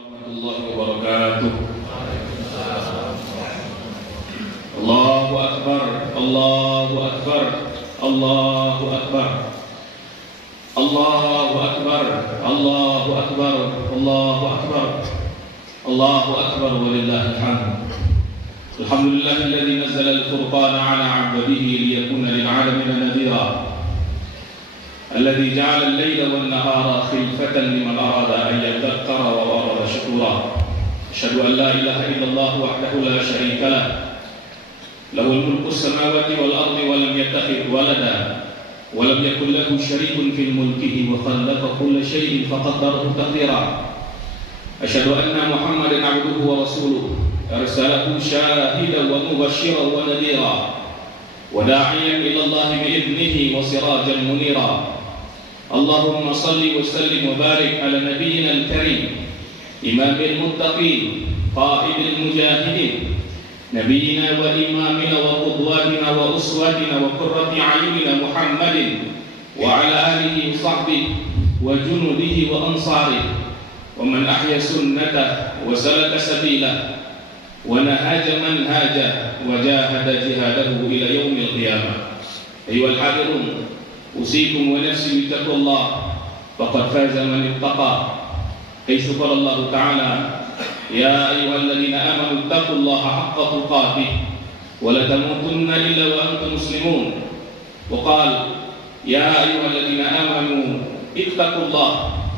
warahmatullahi wabarakatuh. Allahu akbar, Allahu akbar, Allahu akbar, Allahu akbar, Allahu akbar, Allahu akbar, Allahu akbar, walillahil hamd. Alhamdulillahilladzi nazzala al-furqana 'ala 'abdihi liyakuna lil 'alamin nadhira. الذي جعل الليل والنهار خلفة لمن أراد أن يذكر وأراد شكورا. أشهد أن لا إله إلا الله وحده لا شريك له له الملك السماوات والأرض ولم يتخذ ولدا ولم يكن له شريك في ملكه وخلق كل شيء فقدره تقديرا. أشهد أن محمدا عبده ورسوله أرسله شاهدا ومبشرا ونذيرا وداعيا إلى الله بإذنه وسراجا منيرا. اللهم صل وسلم وبارك على نبينا الكريم إمام المتقين قائد المجاهدين نبينا وإمامنا وقدوتنا وأسوتنا وقرة أعيننا محمد وعلى آله وصحبه وجنوده وأنصاره ومن أحيا سنته وسلك سبيله ونهج منهاجه وجاهد جهاده إلى يوم القيامة. أيها الحاضرون، أوصيكم ونفسي بتقوى الله فقد فاز من اتقى، حيث قال الله تعالى: يا أيها الذين آمنوا اتقوا الله حق تقاته ولا تموتن إلا وأنتم مسلمون. وقال: يا أيها الذين آمنوا اتقوا الله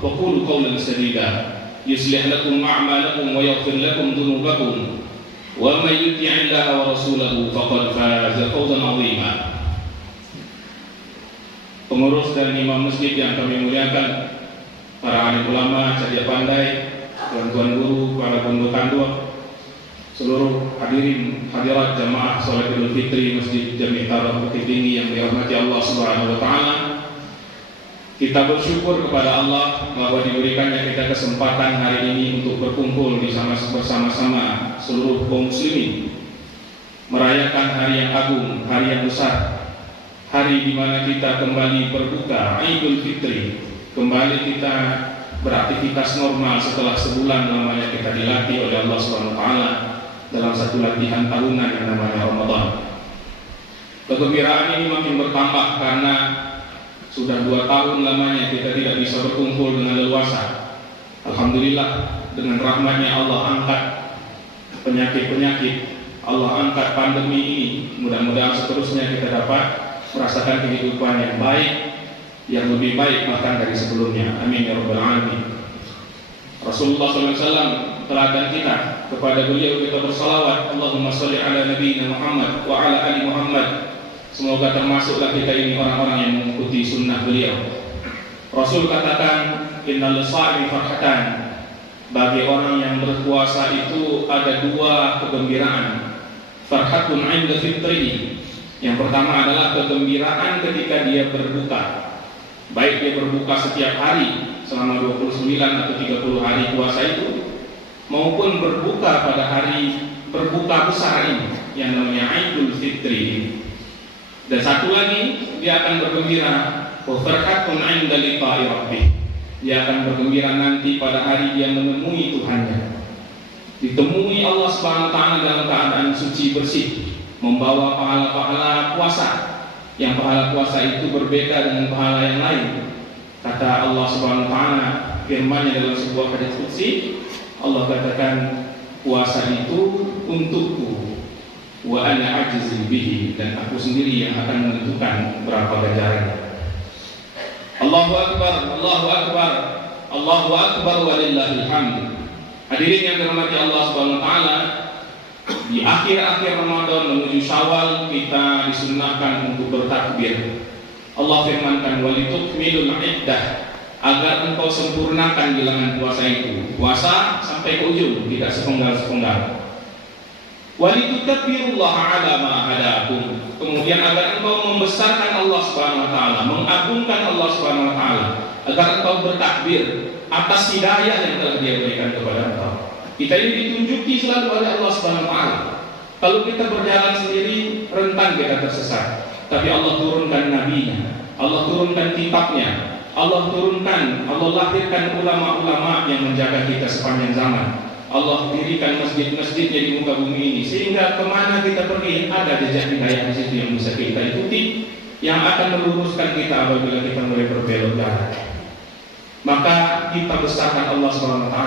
وقولوا قولا سديدا يصلح لكم أعمالكم ويغفر لكم ذنوبكم ومن يطع الله ورسوله فقد فاز فوزا عظيما. Pengurus dan imam masjid yang kami muliakan, para alim ulama, cadia pandai, tuan-tuan guru, para pondok tanduk, seluruh hadirin hadirat jamaah salat Idul Fitri Masjid Jami' Tarah Bukit Tinggi yang dirahmati Allah Subhanahu wa taala. Kita bersyukur kepada Allah bahwa diberikannya kita kesempatan hari ini untuk berkumpul bersama-sama seluruh kaum muslimin merayakan hari yang agung, hari yang besar, hari di mana kita kembali berbuka Idul Fitri, kembali kita beraktivitas normal setelah sebulan lamanya kita dilatih oleh Allah Subhanahu wa taala dalam satu latihan tahunan yang namanya Ramadan. Kegembiraan ini makin bertambah karena sudah 2 tahun lamanya kita tidak bisa berkumpul dengan leluasa. Alhamdulillah, dengan rahmatnya Allah angkat penyakit-penyakit, Allah angkat pandemi ini. Mudah-mudahan seterusnya kita dapat merasakan kehidupan yang baik, yang lebih baik bahkan dari sebelumnya. Amin ya rabbal alamin. Rasulullah SAW teladan kita, kepada beliau kita bersalawat. Allahumma sholli ala nabiyyina Muhammad wa ala ali Muhammad. Semoga termasuklah kita ini orang-orang yang mengikuti sunnah beliau. Rasul katakan, innal shaimi farhatan. Bagi orang yang berpuasa itu ada 2 kegembiraan. Farhatun 'inda fitrihi. Yang pertama adalah kegembiraan ketika dia berbuka. Baik dia berbuka setiap hari selama 29 atau 30 hari puasa itu, maupun berbuka pada hari berbuka besar ini yang namanya Idul Fitri. Dan satu lagi, dia akan bergembira, wa farhatun 'inda liqa'i rabbih. Dia akan bergembira nanti pada hari dia menemui Tuhannya. Ditemui Allah Subhanahu wa taala dalam keadaan suci bersih, membawa pahala-pahala puasa. Yang pahala puasa itu berbeda dengan pahala yang lain. Kata Allah Subhanahu wa taala firman-Nya dalam sebuah hadis qudsi, Allah katakan, puasa itu untukku, wa ana ajzi bihi, dan aku sendiri yang akan menentukan berapa ganjarannya. Allahu akbar, Allahu akbar, Allahu akbar, walillahil hamd. Hadirin yang dirahmati Allah Subhanahu wa taala, di akhir-akhir Ramadan menuju Syawal kita disunnahkan untuk bertakbir. Allah firmankan, walitukmilul iddah, agar engkau sempurnakan bilangan puasa itu. Puasa sampai ke ujung, tidak sepenggal-sepenggal. Walitukabbirullaha 'ala ma hadakum. Kemudian agar engkau membesarkan Allah Subhanahu wa taala, mengagungkan Allah Subhanahu wa taala, agar engkau bertakbir atas hidayah yang telah Dia berikan kepada engkau. Kita ini ditunjuki selalu oleh Allah Subhanahu wa taala. Kalau kita berjalan sendiri, rentan kita tersesat. Tapi Allah turunkan nabinya, Allah turunkan kitabnya, Allah turunkan, Allah lahirkan ulama-ulama yang menjaga kita sepanjang zaman. Allah dirikan masjid-masjidnya di muka bumi ini, sehingga kemana kita pergi ada jejak hidayah di situ yang bisa kita ikuti, yang akan meluruskan kita apabila kita mulai berbelok jalan. Maka kita besarkan Allah SWT.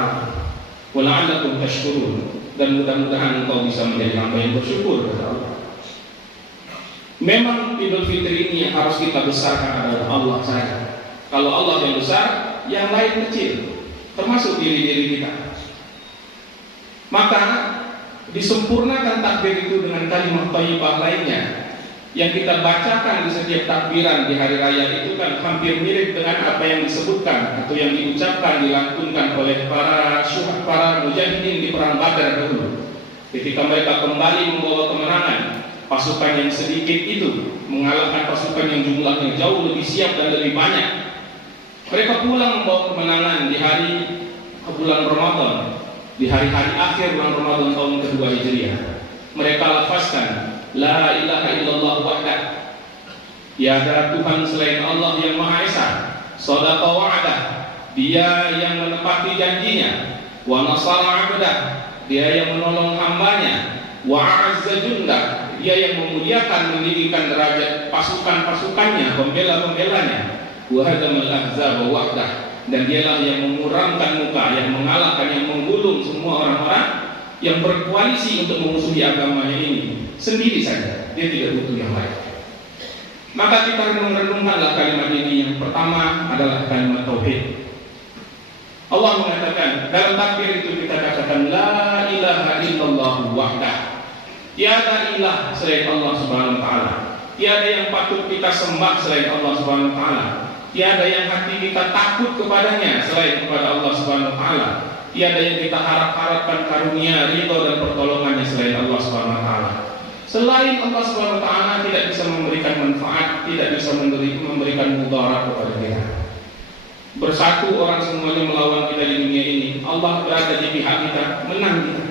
Wala'allakum tashkurun, dan mudah-mudahan engkau bisa menjadi hamba yang bersyukur kepada Allah. Memang Idul Fitri ini yang harus kita besarkan adalah Allah saja. Kalau Allah yang besar, yang lain kecil, termasuk diri-diri kita. Maka disempurnakan takbir itu dengan kalimat thayyibah lainnya yang kita bacakan di setiap takbiran di hari raya itu kan hampir mirip dengan apa yang disebutkan atau yang diucapkan, dilantunkan oleh para mujahidin di perang Badar dahulu. Ketika mereka kembali membawa kemenangan, pasukan yang sedikit itu mengalahkan pasukan yang jumlahnya jauh lebih siap dan lebih banyak. Mereka pulang membawa kemenangan di hari bulan Ramadan, di hari-hari akhir bulan Ramadan tahun kedua Hijriah. Mereka lafazkan La ilaha illallah wahdah, tiada Tuhan selain Allah yang Maha Esa. Shadaqa wa'dah, Dia yang menepati janjinya. Wa nasara 'abdah, Dia yang menolong hambanya. Wa a'azza jundah, Dia yang memuliakan, meninggikan derajat pasukan-pasukannya, pembela-pembelanya. Wa hadamal ahzaba wahdah, dan Dialah yang memuramkan muka, yang mengalahkan, yang menggulung semua orang-orang yang berkoalisi untuk memusuhi agamanya ini sendiri saja. Dia tidak butuh yang lain. Maka kita renung-renungkanlah kalimat ini. Yang pertama adalah kalimat tauhid. Allah mengatakan dalam takbir itu, kita katakan La ilaha illallah wahdah, tiada ilah selain Allah subhanahu wa ta'ala, tiada yang patut kita sembah selain Allah subhanahu wa ta'ala, tiada yang hati kita takut kepadanya selain kepada Allah subhanahu wa ta'ala, tiada yang kita harapkan karunia, ridho dan pertolongannya selain Allah subhanahu wa ta'ala. Selain Allah subhanahu wa ta'ala tidak bisa memberikan manfaat, tidak bisa memberikan mudarat kepada kita. Bersatu orang semuanya melawan kita di dunia ini, Allah berada di pihak kita, menang kita.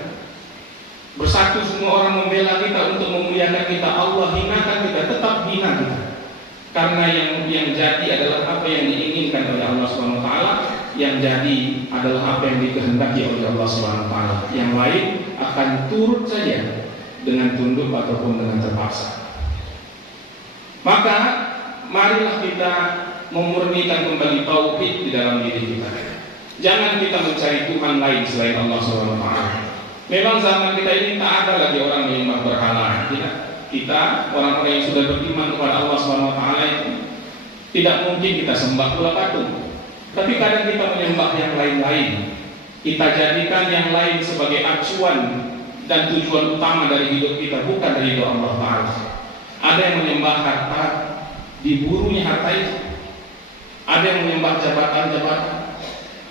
Bersatu semua orang membela kita untuk memuliakan kita, Allah hinakan kita, tetap hina kita. Karena yang jadi adalah apa yang diinginkan oleh Allah subhanahu wa ta'ala, yang jadi adalah apa yang dikehendaki oleh Allah subhanahu wa ta'ala. Yang lain akan turut saja dengan tunduk ataupun dengan terpaksa. Maka marilah kita memurnikan kembali tauhid di dalam diri kita. Jangan kita mencari Tuhan lain selain Allah subhanahu wa ta'ala. Memang zaman kita ini tak ada lagi orang yang menyembah berhala. Kita orang-orang yang sudah beriman kepada Allah subhanahu wa ta'ala itu tidak mungkin kita sembah pula patung. Tapi kadang kita menyembah yang lain-lain. Kita jadikan yang lain sebagai acuan dan tujuan utama dari hidup kita, bukan dari doa Allah Ta'ala. Ada yang menyembah harta, diburunya harta itu. Ada yang menyembah jabatan-jabatan.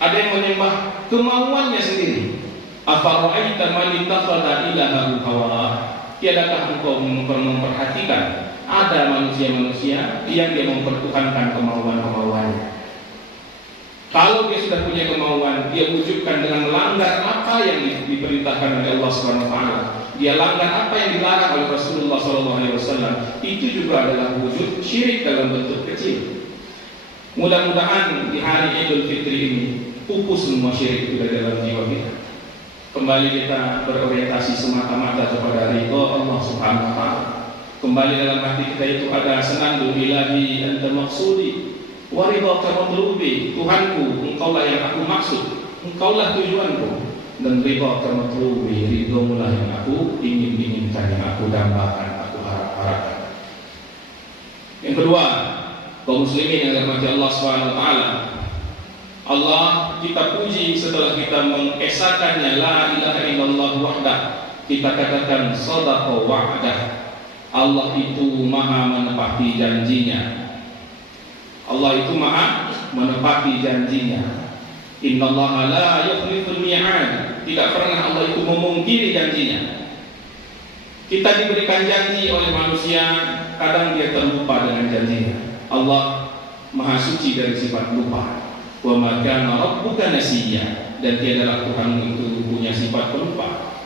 Ada yang menyembah kemauannya sendiri. Afara'aita man ittakhadha ilahahu hawa. Tiadakah engkau memperhatikan ada manusia-manusia yang dia mempertuhankan kemauan-kemauannya. Kalau dia sudah punya kemauan, dia wujudkan dengan melanggar apa yang diperintahkan oleh Allah Subhanahu wa taala. Dia langgar apa yang dilarang oleh Rasulullah SAW. Itu juga adalah wujud syirik dalam bentuk kecil. Mudah-mudahan di hari Idul Fitri ini pupus semua syirik itu dari dalam jiwa kita. Kembali kita berorientasi semata-mata kepada ridha Allah Subhanahu wa taala. Kembali dalam hati kita itu ada senandung ilahi anta maqsudi wa ridhaka matlubi. Tuhanku, engkaulah yang aku maksud, engkaulah tujuanku, dan ridhaka matlubi, ridhomu lah yang aku inginkan, yang aku dambakan, aku harapkan. Yang kedua, kaum muslimin yang dirahmati Allah Subhanahu wa taala, Allah kita puji setelah kita mengesahkannya la ilaha illallah wahdah. Kita katakan shadaqa wa'dah. Allah itu maha menepati janjinya. Allah itu maha menepati janjinya. Innallaha la yukhliful mi'ad. Tidak pernah Allah itu memungkiri janjinya. Kita diberikan janji oleh manusia, kadang dia terlupa dengan janjinya. Allah maha suci dari sifat lupa. Wa ma kana rabbuka nasiya, dan tiadalah Tuhan itu punya sifat pelupa.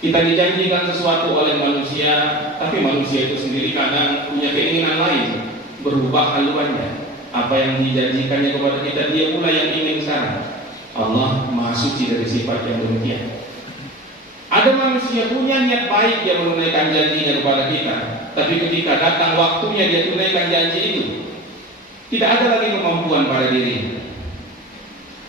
Kita dijanjikan sesuatu oleh manusia, tapi manusia itu sendiri kadang punya keinginan lain, berubah haluannya. apa yang dijanjikannya kepada kita, dia pula yang ingin sekarang. Allah Maha Suci dari sifat yang demikian. Ada manusia punya niat baik yang menunaikan janjinya kepada kita, tapi ketika datang waktunya dia tunaikan janji itu, tidak ada lagi kemampuan pada diri.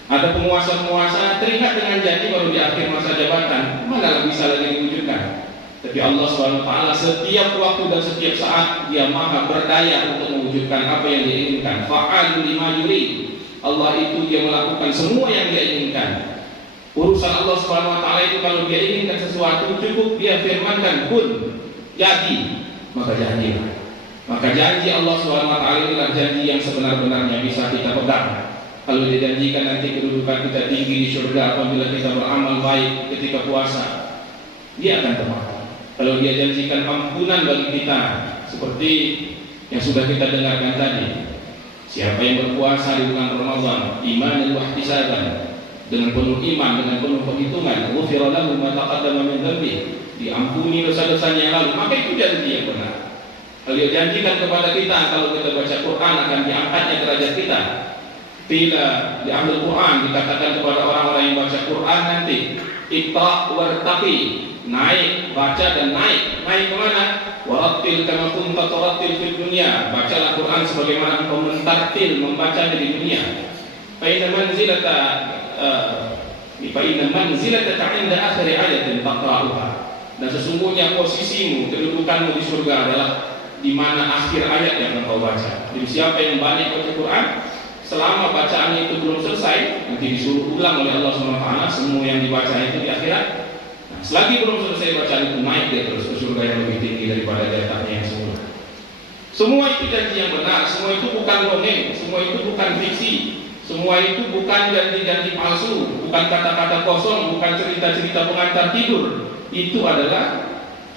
Ada penguasa-penguasa teringat dengan janji baru di akhir masa jabatan, mana bisa lagi diwujudkan. Tapi Allah SWT setiap waktu dan setiap saat Dia maha berdaya untuk mewujudkan apa yang Dia inginkan. Fa'alun lima yurid. Allah itu Dia melakukan semua yang Dia inginkan. Urusan Allah SWT itu kalau Dia inginkan sesuatu, cukup Dia firmankan kun, jadi, maka jadilah. Maka janji Allah SWT inilah janji yang sebenar-benarnya bisa kita pegang. Kalau Dia janjikan nanti kedudukan kita tinggi di surga apabila kita beramal baik ketika puasa, Dia akan tepat. Kalau Dia janjikan ampunan bagi kita, seperti yang sudah kita dengarkan tadi, siapa yang berpuasa di bulan Ramadan imanan wa ihtisaban, dengan penuh iman, dengan penuh perhitungan, ghufira lahu ma taqaddama min dhanbi, diampuni dosa-dosanya yang lalu, maka itu janji yang benar. Kalau Dia janjikan kepada kita, kalau kita baca Quran akan diangkatnya derajat kita. Bila di akhir Quran dikatakan kepada orang-orang yang baca Quran nanti, iqra wartaqi, naik, baca dan naik. Naik kemana? Warattil kama kunta turattil fid dunya. Bacalah Quran sebagaimana engkau mentartil membacanya di dunia. Fa inna manzilataka 'inda akhir ayatin taqra'uha. Dan sesungguhnya posisimu, kedudukanmu di surga adalah di mana akhir ayat yang engkau baca. Jadi siapa yang banyak baca Quran, selama bacaannya itu belum selesai, nanti disuruh ulang oleh Allah SWT semua yang dibaca itu di akhirat. Selagi belum selesai bacaan itu, naik dia terus ke surga yang lebih tinggi daripada jatahnya yang semula. Semua itu janji yang benar, semua itu bukan dongeng, semua itu bukan fiksi, semua itu bukan janji-janji palsu, bukan kata-kata kosong, bukan cerita-cerita pengantar tidur. Itu adalah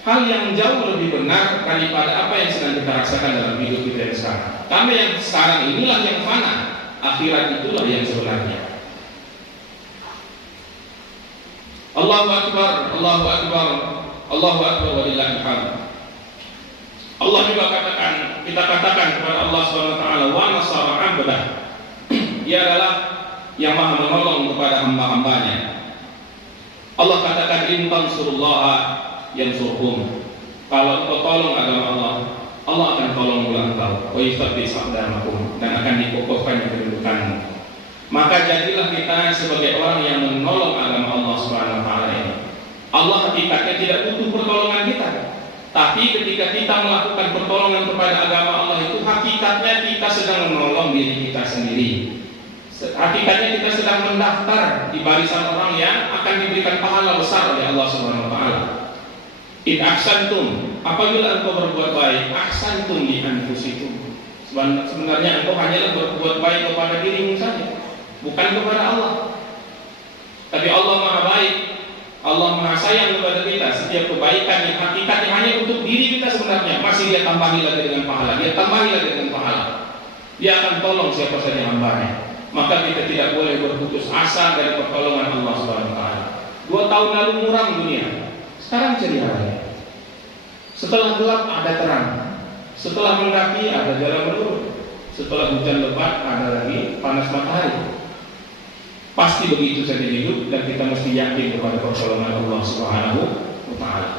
hal yang jauh lebih benar daripada apa yang sedang kita rasakan dalam hidup kita yang sekarang. Karena yang sekarang inilah yang fana, akhirat itulah yang sebenarnya. Allahu Akbar, Allahu Akbar, Allahu Akbar walillahil hamd. Allah juga katakan, kita katakan kepada Allah SWT, wa nasara 'abdah. Dia adalah yang maha menolong kepada hamba-hambanya. Allah katakan, in tansurullaha yansurkum. Kalau engkau tolong agama Allah, Allah akan tolong pula engkau. Wa yuthabbit aqdamakum, dan akan dikokohkan kedudukanmu. Maka jadilah kita sebagai orang yang menolong agama Allah SWT ini. Allah hakikatnya tidak butuh pertolongan kita, tapi ketika kita melakukan pertolongan kepada agama Allah itu, hakikatnya kita sedang menolong diri kita sendiri. Hakikatnya kita sedang mendaftar di barisan orang yang akan diberikan pahala besar oleh Allah SWT. In ahsantum, apabila engkau berbuat baik, ahsantum li anfusikum. Sebenarnya engkau hanyalah berbuat baik kepada dirimu saja, bukan kepada Allah. Tapi Allah Maha baik, Allah Maha sayang kepada kita. Setiap kebaikan yang hakikatnya hanya untuk diri kita sebenarnya, masih Dia tambahi lagi dengan pahala, Dia tambahi lagi dengan pahala. Dia akan tolong siapa saja hambanya. Maka kita tidak boleh berputus asa dari pertolongan Allah SWT. 2 tahun lalu muram dunia, sekarang ceria lagi. Setelah gelap ada terang, setelah mendaki ada jalan menurun, setelah hujan lebat ada lagi panas matahari. Pasti begitu saja hidup, dan kita mesti yakin kepada pertolongan Allah Subhanahu wa taala.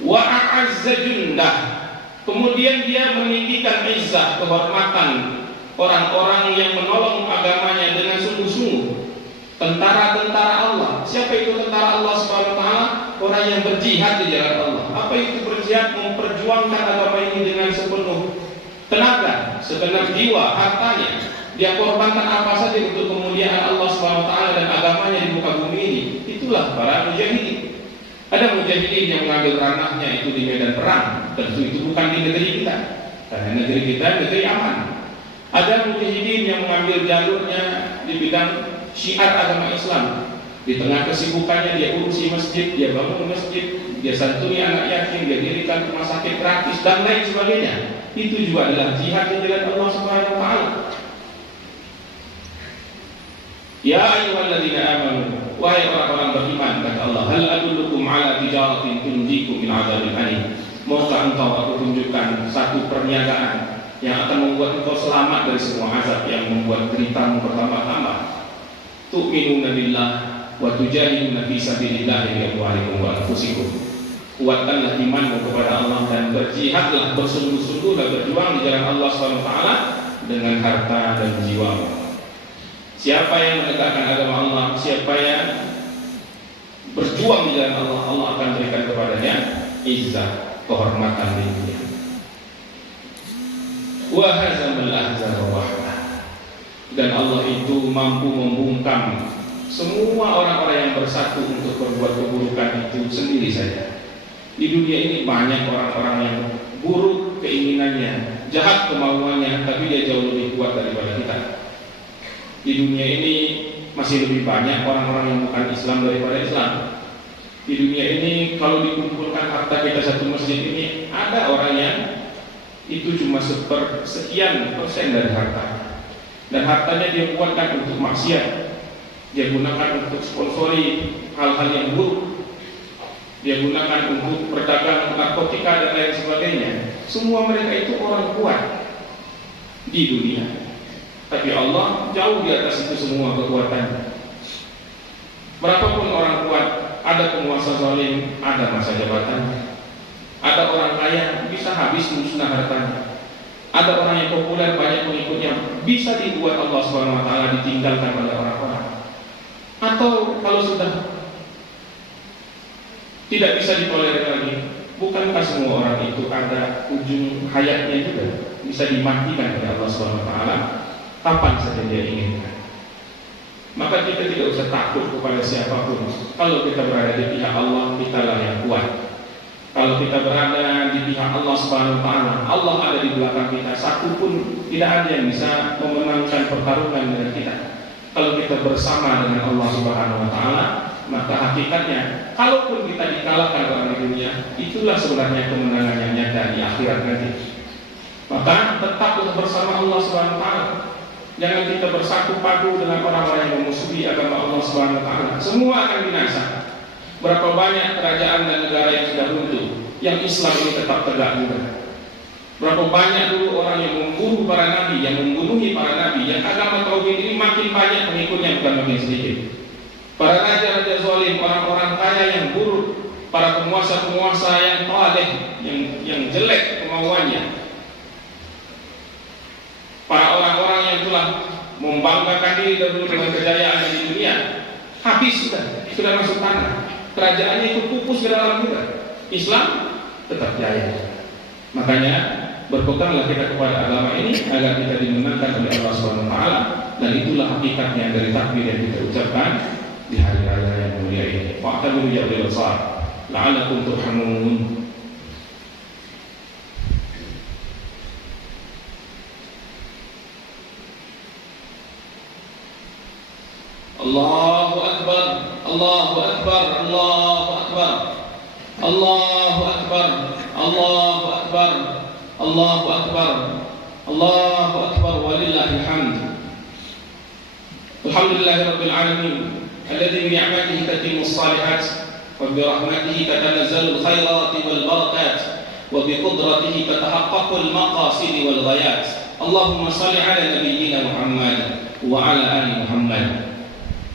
Wa a'azza jundah, kemudian Dia meninggikan izzah, kehormatan orang-orang yang menolong agamanya dengan sungguh-sungguh. Tentara-tentara Allah. Siapa itu tentara Allah Subhanahu wa taala? Orang yang berjihad di jalan Allah. Apa itu berjihad? Memperjuangkan agama ini dengan sepenuh tenaga, segenap jiwa, hartanya. Dia korbankan apa saja untuk kemuliaan Allah SWT dan agamanya di muka bumi ini. Itulah para mujahidin. Ada mujahidin yang mengambil ranahnya itu di medan perang. Tentu itu bukan di negeri kita, karena negeri kita negeri aman. Ada mujahidin yang mengambil jalurnya di bidang syiar agama Islam. Di tengah kesibukannya dia urusi masjid, dia bangun masjid, dia santuni anak yatim, dia dirikan rumah sakit gratis dan lain sebagainya. Itu juga adalah jihad di jalan Allah Subhanahu wa taala. Ya ayyuhalladzina amanu, wahai orang-orang beriman, kata Allah, hal adullukum ala tijaratin tunjikum min 'adzabin alim. Maukah engkau aku tunjukkan satu perniagaan yang akan membuat engkau selamat dari semua azab yang membuat deritamu bertambah-tambah. Tu'minuna billah wa tujahiduna fi sabilillah bi amwalikum wa anfusikum. Kuatkanlah imanmu kepada Allah dan berjihadlah, bersungguh-sungguhlah berjuang di jalan Allah SWT dengan harta dan jiwamu. Siapa yang menegakkan agama Allah, siapa yang berjuang di jalan Allah, Allah akan berikan kepadanya izzah, kehormatan di dunia. Wa hazamul ahzaba wahdah. Dan Allah itu mampu membungkam semua orang-orang yang bersatu untuk berbuat keburukan itu sendiri saja. Di dunia ini banyak orang-orang yang buruk keinginannya, jahat kemauannya, tapi dia jauh lebih kuat daripada kita. Di dunia ini masih lebih banyak orang-orang yang bukan Islam daripada Islam. Di dunia ini kalau dikumpulkan harta kita satu masjid ini, ada orang yang itu cuma sekian persen dari harta, dan hartanya dia buatkan untuk maksiat, dia gunakan untuk sponsori hal-hal yang buruk, dia gunakan untuk perdagangan narkotika dan lain sebagainya. Semua mereka itu orang kuat di dunia, tapi Allah jauh di atas itu semua kekuatannya. Berapapun orang kuat, ada penguasa zalim, ada masa jabatannya. Ada orang kaya, bisa habis musnah hartanya. Ada orang yang populer, banyak pengikutnya, bisa dibuat Allah SWT ditinggalkan oleh orang-orang. Atau kalau sudah tidak bisa ditolerir lagi, bukankah semua orang itu ada ujung hayatnya juga, bisa dimatikan oleh Allah SWT kapan saja dia inginkan. Maka kita tidak usah takut kepada siapapun. Kalau kita berada di pihak Allah, kitalah yang kuat. Kalau kita berada di pihak Allah Subhanahu wa taala, Allah ada di belakang kita. Satu pun tidak ada yang bisa memenangkan pertarungan dengan kita. Kalau kita bersama dengan Allah Subhanahu wa taala, maka hakikatnya kalaupun kita dikalahkan orang di dunia, itulah sebenarnya kemenangan yang nyata di akhirat nanti. Maka tetaplah bersama Allah Subhanahu wa taala. Jangan kita bersatu padu dengan orang-orang yang memusuhi agama Allah Subhanahu wa taala. Semua akan binasa. Berapa banyak kerajaan dan negara yang sudah runtuh, yang Islam ini tetap tegak juga. Berapa banyak dulu orang yang membunuh para nabi, yang membunuhi para nabi, yang agama tauhid ini makin banyak pengikutnya, bukan makin sedikit. Para raja-raja zalim, orang-orang kaya yang buruk, para penguasa-penguasa yang taleh, yang jelek kemauannya, para orang-orang yang telah membanggakan diri dahulu dengan kejayaan di dunia, habis sudah masuk tanah. Kerajaannya itu pupus ke dalam juga. Islam tetap jaya. Makanya berpeganglah kita kepada agama ini agar kita dimenangkan oleh Allah Subhanahu wa taala, dan itulah hakikatnya dari takbir yang kita ucapkan di hari raya yang mulia ini. Fa'tabiru ya ulil absar la'allakum turhamun. Allahu Akbar, Allahu Akbar, Allahu Akbar, Allahu Akbar, Allahu Akbar, Allahu Akbar, Allahu Akbar, walillahil hamd. Alhamdulillahirabbil alamin, alladzi bi ni'matihi tatimmu shalihat wa bi rahmatihi tatanazzalu al-khairat wal barakat wa bi qudratihi tatahaqqaqu al-maqasid wal ghayat. Allahumma shalli ala nabiyyina Muhammad wa ala ali Muhammad.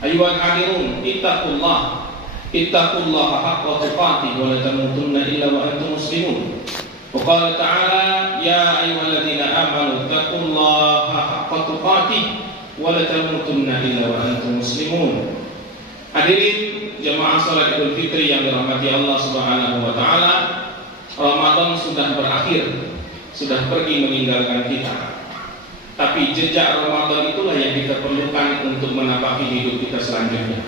Ayuhal hadirun, ittaqullah haqqa tuqatih wa la tamutunna illa wa antum muslimun. Wa qala ta'ala ya ayyuhalladzina amanu ittaqullaha haqqa tuqatih wa la tamutunna illa wa antum muslimun. Hadirin jemaah salat Idul Fitri yang dirahmati Allah Subhanahu wa taala, Ramadan sudah berakhir, sudah pergi meninggalkan kita. Tapi jejak Ramadan itulah yang kita perlukan untuk menapaki hidup kita selanjutnya.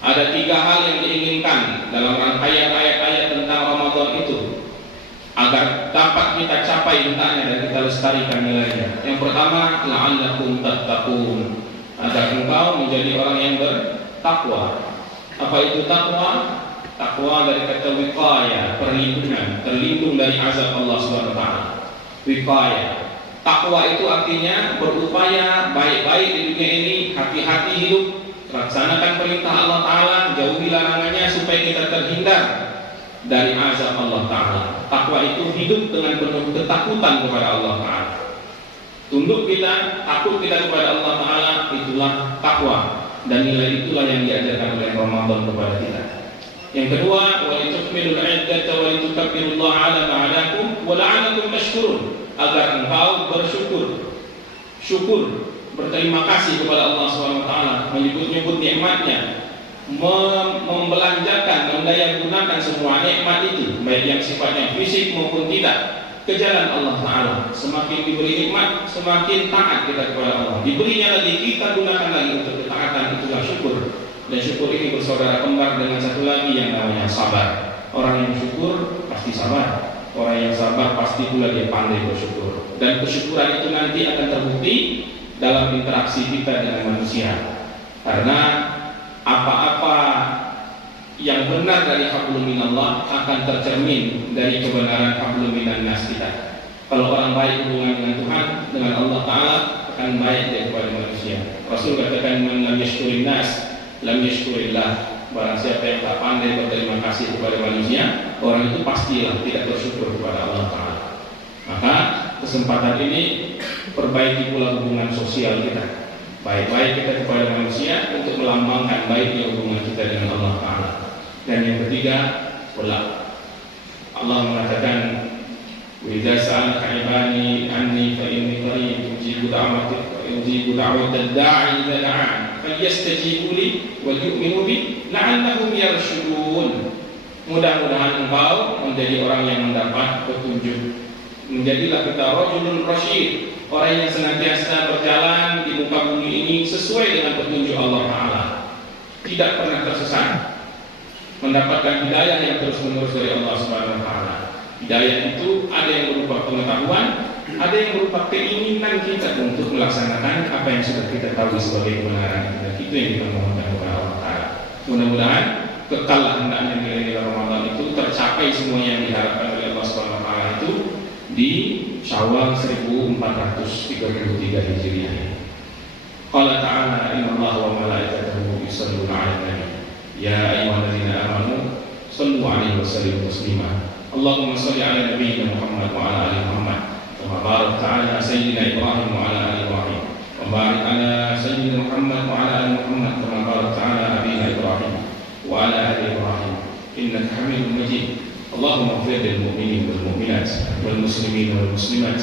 Ada 3 hal yang diinginkan dalam rangkaian ayat-ayat tentang Ramadan itu agar dapat kita capai hendaknya dan kita lestarikan nilainya. Yang pertama, la'allakum tattaqun, agar engkau menjadi orang yang bertakwa. Apa itu takwa? Takwa dari kata wiqayah, perlindungan, terlindung dari azab Allah Subhanahu wa taala. Wiqayah. Takwa itu artinya berupaya baik-baik di dunia ini, hati-hati hidup, laksanakan perintah Allah Ta'ala, jauhi larangannya supaya kita terhindar dari azab Allah Ta'ala. Takwa itu hidup dengan penuh ketakutan kepada Allah Ta'ala. Tunduk kita, takut kita kepada Allah Ta'ala, itulah takwa. Dan nilai itulah yang diajarkan oleh Ramadan kepada kita. Yang kedua, walitukmilul iddata walitukabbirullaha ala ma hadakum wa la'allakum tashkurun, agar engkau syukur, berterima kasih kepada Allah SWT, menyebut-nyebut nikmatnya, membelanjakan, mendayagunakan semua nikmat itu, baik yang sifatnya fisik maupun tidak, ke jalan Allah Ta'ala. Semakin diberi nikmat, semakin taat kita kepada Allah. Diberinya lagi, kita gunakan lagi untuk ketaatan, itulah syukur. Dan syukur ini bersaudara kembar dengan satu lagi yang namanya sabar. Orang yang syukur pasti sabar. Orang yang sabar pasti pula dia pandai bersyukur. Dan kesyukuran itu nanti akan terbukti dalam interaksi kita dengan manusia. Karena apa-apa yang benar dari hablum minallah akan tercermin dari kebenaran hablum minan nas kita. Kalau orang baik hubungan dengan Tuhan, dengan Allah Ta'ala, akan baik dia kepada manusia. Rasul katakan, man lam yashkurin nas lam yashkurillah. Barang siapa yang tak pandai berterima kasih kepada manusia, orang itu pastilah tidak bersyukur kepada Allah Ta'ala. Maka kesempatan ini perbaiki pula hubungan sosial kita. Baik-baik kita kepada manusia untuk melambangkan baiknya hubungan kita dengan Allah Ta'ala. Dan yang ketiga, pula Allah mengatakan, wa idza sa'alaka 'ibadi anni fa inni qarib ujibu da'watad da'i idza da'an falyastajibu li wal yu'minu bi la'allahum yarshudun. Mudah-mudahan engkau menjadi orang yang mendapat petunjuk. Menjadilah kita rajulun rasyid, orang yang senantiasa berjalan di muka bumi ini sesuai dengan petunjuk Allah Ta'ala, tidak pernah tersesat, mendapatkan hidayah yang terus-menerus dari Allah Subhanahu wa Ta'ala. Hidayah itu ada yang berupa pengetahuan, ada yang berupa keinginan kita untuk melaksanakan apa yang sudah kita tahu sebagai kebenaran. Dan itu yang kita mohonkan kepada Allah Ta'ala. Mudah-mudahan kekal hendaknya nilai-nilai Ramadan itu tercapai semua yang diharapkan oleh Allah Subhanahu wa Ta'ala itu di Syawal 1433 Hijriah. Qala ta'ala, innallaha wa malaikatahu yusholluna 'alan nabi ya ayyuhalladzina amanu shallu 'alaihi wa sallimu taslima. Allahumma shalli 'ala nabiyyina Muhammad wa 'ala ali Muhammad kama barakta 'ala sayyidina Ibrahim wa 'ala ali Ibrahim wa barik 'ala sayyidina Muhammad wa 'ala ali Muhammad kama barakta 'ala abina Ibrahim wa 'ala ali Ibrahim innaka Hamidum Majid. Allahumma ighfir lil mu'minin wal mu'minat wal muslimin wal muslimat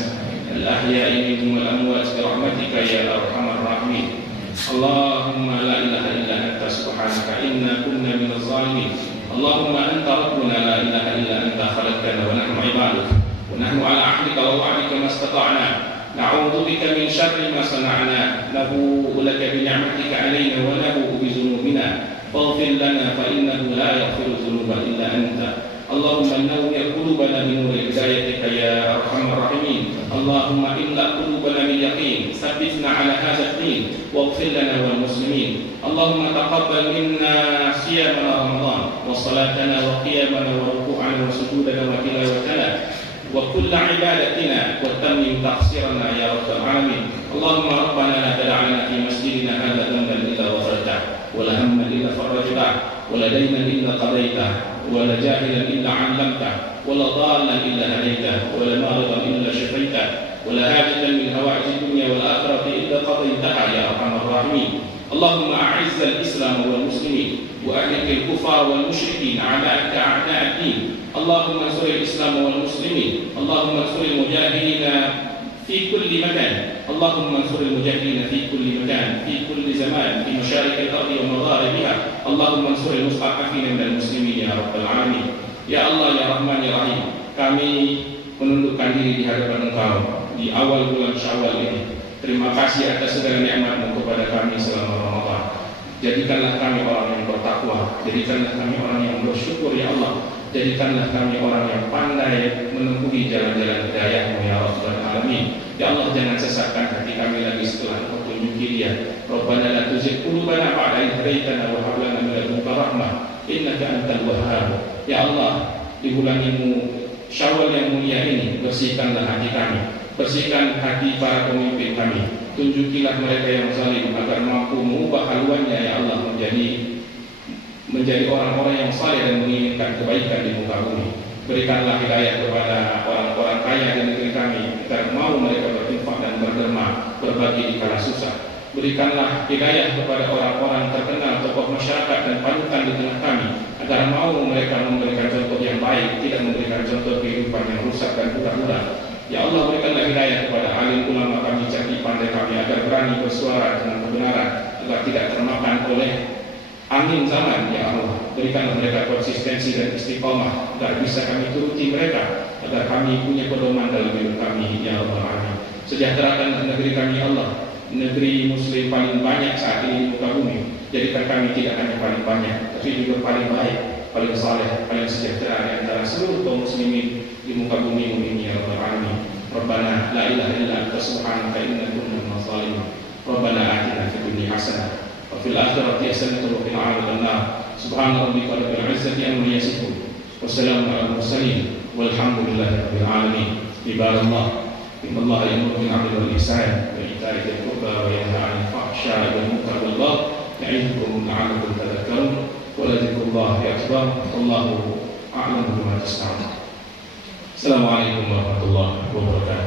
al-ahya'i minhum wal amwat bi rahmatika ya arhamar rahimin. Allahumma la ilaha illa anta subhanaka inna kunna minaz zalimin. Allahumma anta rabbuna la ilaha illa anta khalaqtana wa nahnu 'ibaduk wa nahnu 'ala 'ahdika wa wa'dika mastata'na na'udzu bika min syarri ma sana'na nabu'u laka bi ni'matika 'alaina wa nabu'u bi dhunubina faghfir lana fa innahu la yaghfiru dhunuba illa anta. Allahumma nawwir qulubana bi nuri hidayatika ya arhamar rahimin. Allahumma imla qulubana bil yaqin tsabbitna 'ala hadzal din waghfir lana wal muslimin. Allahumma taqabbal minna siyamana ramadan wa salatana wa qiyamana wa ruku'ana wa sujudana wa tilawatana wa kull ibadatina wa tammim taqsirana ya rabbal alamin. Allahumma rabbana la tad'alna fi masjidina hadha dhanban illa ghafartah wa la hamman illa farajtah wa la daynan illa qadaytah ولا جاهلا إلا علمته ولا ضالا إلا هديته ولا مرضا إلا شفيته ولا حاجة من هوائج الدنيا والآخرة إلا قضيتها يا أرحم الراحمين. اللهم أعز الإسلام والمسلمين وأهلك الكفار والمشركين أعداءك أعداء الدين. اللهم انصر الإسلام والمسلمين. اللهم انصر المجاهدين في كل مكان. اللهم انصر المجاهدين في كل مكان في كل زمان في مشارق الأرض ومغاربها. اللهم انصر المستضعفين من المسلمين يا رب العالمين. Ya Allah, ya Rahman, ya Rahim, kami menundukkan diri di hadapan Engkau di awal bulan Syawal ini. Terima kasih atas segala nikmat-Mu kepada kami selama Ramadan. Jadikanlah kami orang yang bertakwa, jadikanlah kami orang yang bersyukur ya Allah. Jadikanlah kami orang yang pandai menempuhi jalan-jalan hidayah-Mu ya Rabbal Alamin. Ya Allah, jangan sesatkan hati kami lagi setelah Engkau tunjuki dia. Rabbana la tuzigh qulubana ba'da idh hadaitana wa hab lana min ladunka rahmah innaka antal wahhab. Ya Allah, di bulan-Mu Syawal yang mulia ini, bersihkanlah hati kami, bersihkan hati para pemimpin kami. Tunjukilah mereka yang zalim agar mampu mengubah haluannya ya Allah menjadi orang-orang yang saleh dan menginginkan kebaikan di muka bumi. Berikanlah hidayah kepada orang-orang kaya di negeri kami agar mau mereka berinfak dan yang berderma, berbagi di kala susah. Berikanlah hidayah kepada orang-orang terkenal, tokoh masyarakat dan panutan di tengah kami, agar mau mereka memberikan contoh yang baik, tidak memberikan contoh kehidupan yang rusak dan hura-hura. Ya Allah, berikanlah hidayah kepada alim ulama kami, cerdik pandai kami, agar berani bersuara dengan kebenaran, agar tidak termakan oleh angin zaman. Ya Allah, berikanlah mereka konsistensi dan istiqomah, agar bisa kami turuti mereka, agar kami punya pedoman dalam hidup kami. Ya Allah, sejahterakan negeri kami, Ya Allah, negeri muslim paling banyak saat ini di muka bumi. Jadikan kami tidak hanya paling banyak, tapi juga paling baik, paling saleh, paling sejahtera di antara seluruh kaum muslimin di muka bumi ini. Ya Rabbal Alamin. Rabbana la ilaha illa anta subhanaka inna kunna minaz zalimin. Rabbana atina fid dunya hasanah wa fil akhirati hasanah wa qina adzaban nar. Subhana rabbika rabbil izzati amma yasifun. Wassalamu alal mursalin walhamdulillahi rabbil alamin. Ibaratullah, inna Allah ya'muru bil 'adli wal ihsan wa ita'i dzil qurba wa yanha 'anil fahsya'i wal munkari wal baghi ya'idukum la'allakum tadhakkarun wa la dzikrullahi akbar wallahu a'lamu bima tasna'un. Assalamualaikum warahmatullahi wabarakatuh.